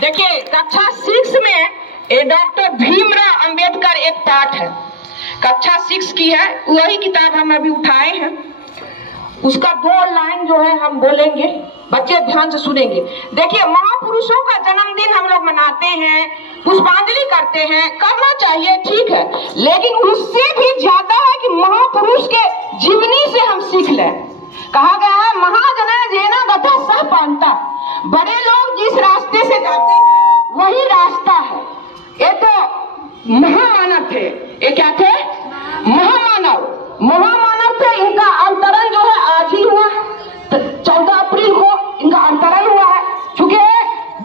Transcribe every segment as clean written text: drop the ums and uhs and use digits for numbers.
देखिए कक्षा 6 में डॉक्टर भीमराव अंबेडकर एक पाठ है, कक्षा 6 की है, वही किताब हम अभी उठाए हैं। उसका 2 लाइन जो है हम बोलेंगे, बच्चे ध्यान से सुनेंगे। देखिए, महापुरुषों का जन्मदिन हम लोग मनाते हैं, पुष्पांजलि करते हैं, करना चाहिए, ठीक है, लेकिन उससे भी ज्यादा है कि महापुरुष के जीवनी से हम सीख लें। कहा गया है महाजन जेना गता सह पांता, बड़े लोग जिस रास्ते से जाते हैं वही रास्ता है। ये तो महामानव थे, ये क्या थे? महामानव थे। इनका अंतरण जो है आज ही हुआ है, 14 अप्रैल को इनका अंतरण हुआ है। चूंकि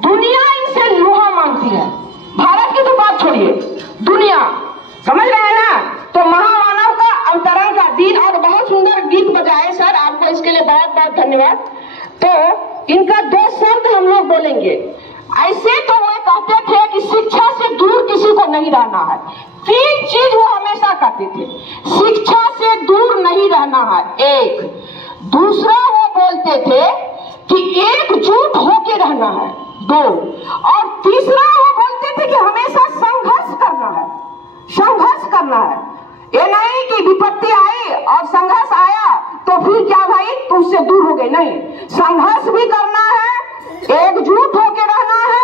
दुनिया इनसे लोहा मांगती है, भारत की तो बात छोड़िए, दुनिया, समझ रहे हैं ना? तो महामानव का अंतरण का दिन, और बहुत सुंदर गीत बजाए सर, आपको इसके लिए बहुत बहुत धन्यवाद। तो इनका 2 शब्द हम लोग बोलेंगे। ऐसे तो वो कहते थे कि शिक्षा से दूर किसी को नहीं रहना है। 3 चीज वो हमेशा कहते थे, शिक्षा से दूर नहीं रहना है, 1। दूसरा वो बोलते थे कि एकजुट होके रहना है, 2। और तीसरा वो बोलते थे कि हमेशा संघर्ष करना है, संघर्ष करना है। ये नहीं कि विपत्ति आई और संघर्ष आया तो फिर क्या भाई तुम उससे दूर हो गए, नहीं, संघर्ष भी करना है, एकजुट होके रहना है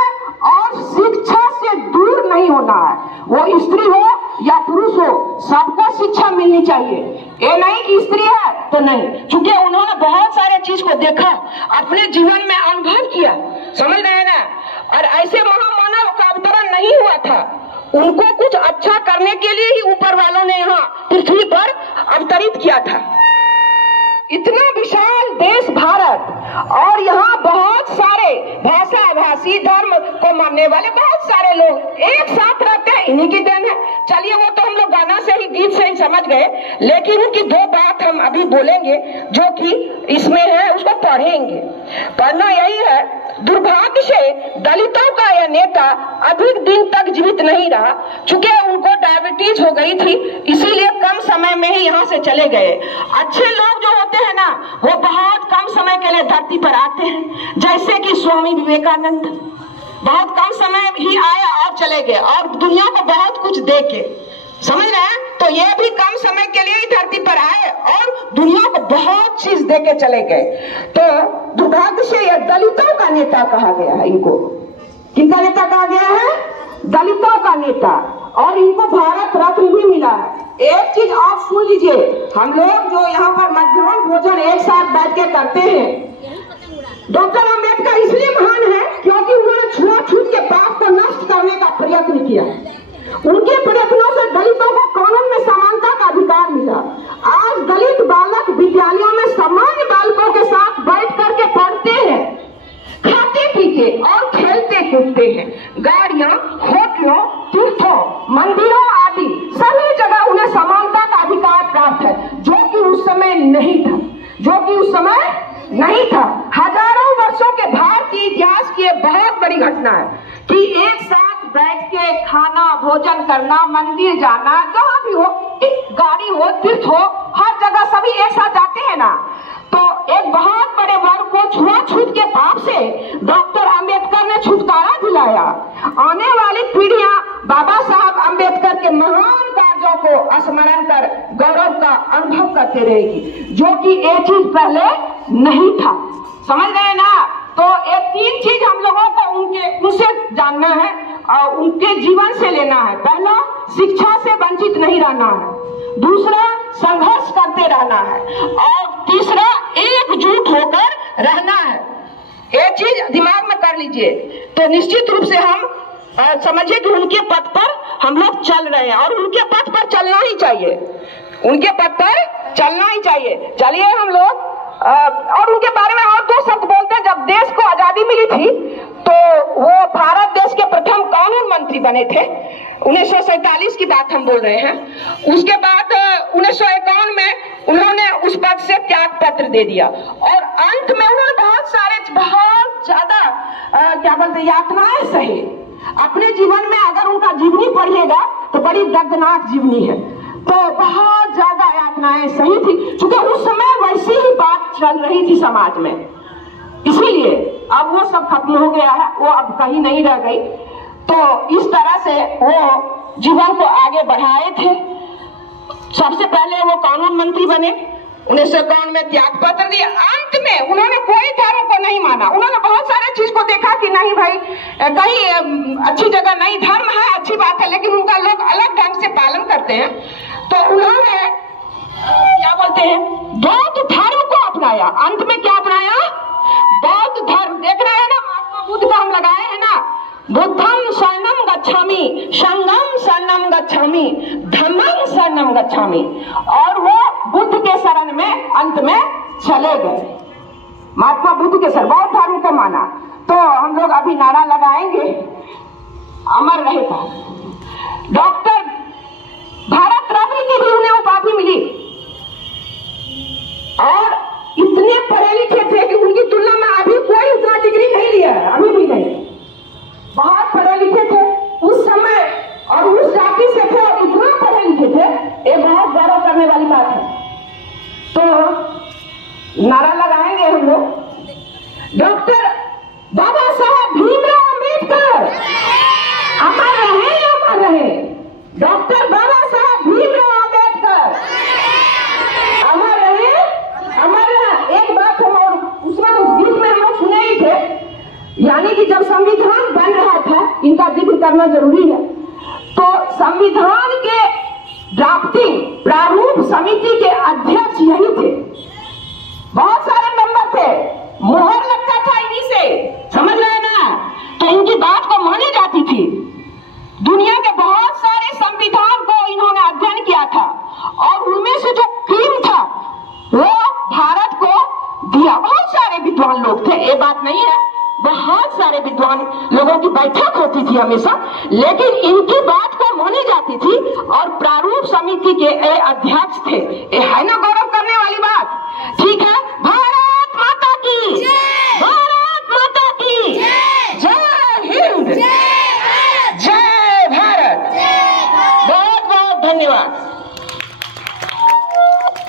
और शिक्षा से दूर नहीं होना है। वो स्त्री हो या पुरुष हो, सबको शिक्षा मिलनी चाहिए। ये नहीं कि स्त्री है तो नहीं, क्योंकि उन्होंने बहुत सारे चीज को देखा, अपने जीवन में अनुभव किया, समझ रहे हैं ना? और ऐसे महामानव का अवतरण नहीं हुआ था, उनको कुछ अच्छा करने के लिए ही ऊपर वालों ने यहाँ पृथ्वी पर अवतरित किया था। इतना विशाल देश भारत, और यहाँ बहुत सारे भाषा भाषी धर्म को मानने वाले बहुत सारे लोग एक साथ रहते हैं, इन्हीं की देन है। चलिए, वो तो हम लोग गाना से ही, गीत से ही समझ गए, लेकिन उनकी 2 बात हम अभी बोलेंगे जो कि इसमें है, उसको पढ़ेंगे। पढ़ना यही है, दुर्भाग्य से दलितों का यह नेता अधिक दिन तक जीवित नहीं रहा, चूंकि उनको डायबिटीज हो गई थी, इसीलिए कम समय में ही यहाँ से चले गए। अच्छे लोग जो होते हैं ना, वो बहुत कम समय के लिए धरती पर आते हैं, जैसे कि स्वामी विवेकानंद बहुत कम समय ही आए और चले गए, और दुनिया को बहुत कुछ दे के, समझ रहे हैं? तो ये भी कम समय के लिए ही धरती पर आए और दुनिया को बहुत चीज दे के चले गए। तो दुर्भाग्य से यह दलितों का नेता कहा गया है। इनको किनका नेता कहा गया है? दलितों का नेता, और इनको भारत रत्न भी मिला है। एक चीज आप सुन लीजिए, हम लोग जो यहाँ पर मध्याह्न भोजन एक साथ बैठ के करते हैं, डॉक्टर अम्बेडकर इसलिए महान है क्योंकि उन्होंने छुआछूत के पाप को नष्ट करने का प्रयत्न किया। उनके प्रयत्नों से दलितों को कानून में समानता का अधिकार मिला। आज दलित बालक विद्यालयों में सामान्य बालकों के साथ बैठ करके पढ़ते हैं, खाते पीते और खेलते कूदते हैं। गाड़ियां, होटलों, तीर्थों, मंदिरों आदि सभी जगह उन्हें समानता का अधिकार प्राप्त है, जो कि उस समय नहीं था, जो कि उस समय नहीं था। हजारों वर्षों के भारतीय इतिहास की एक बहुत बड़ी घटना है कि एक साथ बैठ के खाना, भोजन करना, मंदिर जाना, जहाँ भी हो, गाड़ी हो, तीर्थ हो, हर जगह सभी एक साथ जाते हैं ना। तो एक बहुत बड़े वर्ग को छुआछूत के पाप से डॉक्टर अम्बेडकर ने छुटकारा दिलाया। आने वाली पीढ़ियां बाबा साहब अम्बेडकर के महान कार्यों को स्मरण कर गौरव का अनुभव करते रहेगी, जो कि ये चीज पहले नहीं था, समझ गए ना? तो ये 3 चीज हम लोगों को उनसे जानना है और उनके जीवन से लेना है। पहला, शिक्षा से वंचित नहीं रहना है, दूसरा, संघर्ष करते रहना है, और तीसरा, एकजुट होकर रहना है। ये चीज दिमाग में कर लीजिए, तो निश्चित रूप से हम समझिए कि उनके पथ पर हम लोग चल रहे हैं, और उनके पथ पर चलना ही चाहिए, उनके पथ पर चलना ही चाहिए। चलिए हम लोग और उनके बारे में और 2 शब्द बोलते हैं। जब देश को आजादी मिली थी तो वो भारत देश के प्रथम कानून मंत्री बने थे, 1947 की बात हम बोल रहे हैं। उसके बाद 1951 में उन्होंने उस पद से त्याग पत्र दे दिया, और अंत में उन्होंने बहुत ज्यादा क्या बोलते यातनाएं सही। अपने जीवन में अगर उनका जीवनी पढ़िएगा तो बड़ी दर्दनाक जीवनी है, तो बहुत ज्यादा यातनाएं सही थी, क्योंकि उस समय वैसी ही बात चल रही थी समाज में। इसीलिए अब वो सब खत्म हो गया है, वो अब कहीं नहीं रह गई। तो इस तरह से वो जीवन को आगे बढ़ाए थे। सबसे पहले वो कानून मंत्री बने, 1951 में त्याग पत्र दिया। अंत में उन्होंने कोई धर्म को नहीं माना। उन्होंने बहुत सारे चीज को देखा कि नहीं भाई, कहीं अच्छी जगह नहीं, धर्म है अच्छी बात है, लेकिन उनका लोग अलग ढंग से पालन करते हैं। तो उन्होंने क्या बोलते हैं, बौद्ध धर्म को अपनाया। अंत में क्या अपनाया, बौद्ध धर्म। देख रहे हैं ना, महात्मा बुद्ध का हम लगाए हैं ना, बुद्धम शरणम गच्छामि, संघम शरणम गच्छामि, धम्मम शरणम गच्छामि। और वो बुद्ध के शरण में अंत में चले गए। महात्मा बुद्ध के शरण, बौद्ध धर्म को माना। तो हम लोग अभी नारा लगाएंगे, अमर रहेगा। डॉक्टर भारत रत्न की भी उन्हें उपाधि मिली और इतने पढ़े लिखे थे कि उनकी तुलना में अभी कोई उतना डिग्री नहीं लिया है, अभी भी नहीं। बहुत पढ़े लिखे थे उस समय और उस जाति से थे और इतना पढ़े लिखे थे, ये बहुत गौरव करने वाली बात है। तो नारा लगाएंगे हम लोग, डॉक्टर बाबा साहब भीमराव अम्बेडकर अमर रहे, अमर रहे। डॉक्टर बाबा साहब भीमराव अम्बेडकर अमर रहे, अमर रहे। एक बात हम और उसमें तो गीत में हम लोग सुने ही थे, यानी कि जब संविधान बन रहा था, इनका जिक्र करना जरूरी है। तो संविधान के ड्राफ्टिंग प्रारूप समिति के अध्यक्ष यही थे। बहुत सारे मेंबर थे, मोहर लगता था इन्हीं से, समझ रहे हैं ना। तो इनकी बात को मानी जाती थी। दुनिया के बहुत सारे संविधान को इन्होंने अध्ययन किया था और उनमें से जो क्रीम था वो भारत को दिया। बहुत सारे विद्वान लोग थे, ये बात नहीं है, बहुत सारे विद्वान लोगों की बैठक होती थी हमेशा, लेकिन इनकी बात को मानी जाती थी और प्रारूप समिति के अध्यक्ष थे। ये है ना गौरव करने वाली बात।